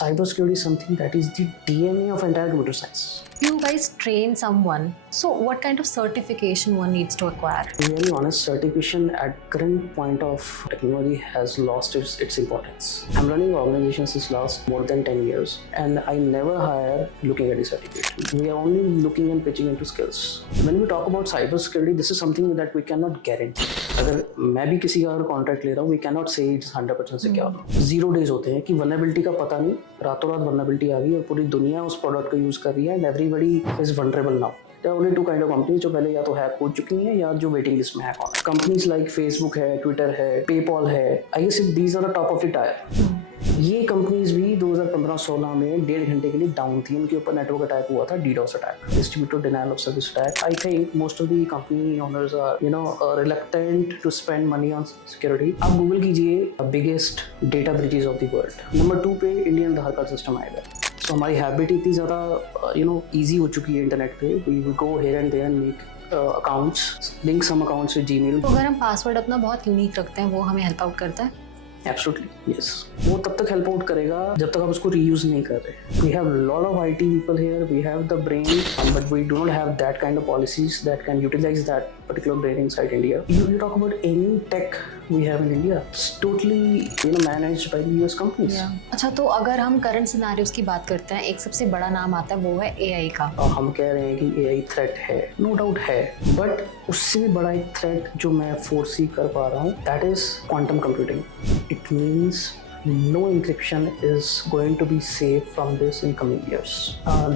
cybersecurity is something that is the DNA of entire computer science. You guys train someone, so what kind of certification one needs to acquire? To be very honest, certification at current point of technology has lost its importance. I'm running organizations since last more than 10 years and I never hire looking at the certification. We are only looking and pitching into skills. When we talk about cybersecurity, this is something that we cannot guarantee. अगर मैं भी किसी का contract ले रहा हूँ, we cannot say it's 100% secure. 0 days होते हैं कि vulnerability का पता नहीं, रातों रात vulnerability आ गई और पूरी दुनिया उस प्रोडक्ट को यूज कर रही है and everybody is vulnerable now. There are only two kind of companies जो पहले या तो हैक हो चुकी हैं या जो वेटिंग लिस्ट में हैक हो। कंपनीज लाइक फेसबुक है, ट्विटर है, पेपॉल है, I guess these are the top of the tier. ये कंपनीज भी 2015-16 में 1.5 घंटे के लिए डाउन थी। उनके ऊपर नेटवर्क अटैक हुआ था, DDoS attack, distributed denial of service attack. I think most of the company owners are reluctant to spend money on security. आप गूगल कीजिए biggest data breaches of the world, number 2 पे Indian आधार card system आएगा। तो हमारी habit इतनी ज़्यादा easy हो चुकी है इंटरनेट पे, we go here and there and make accounts, link some accounts with Gmail. तो अगर हम पासवर्ड अपना बहुत यूनिक रखते हैं, वो हमें हेल्प आउट करता है? Absolutely yes. वो तब तक हेल्प आउट करेगा जब तक आप उसको रीयूज नहीं कर रहे। We have lot of IT people here, we have the brain, but we do not have that kind of policies that can utilize that particular brain inside India. You talk about any tech we have in India, it's totally managed by the US companies. अच्छा, तो अगर हम current scenarios की बात करते हैं, एक सबसे बड़ा नाम आता है, वो है AI का। हम कह रहे हैं कि AI थ्रेट है, नो डाउट है, बट उससे बड़ा एक थ्रेट जो मैं फोरसी कर पा रहा हूँ, that is quantum computing. It means no encryption is going to be safe from this in coming years.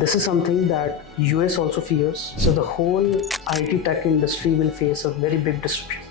This is something that US also fears. So the whole IT tech industry will face a very big disruption.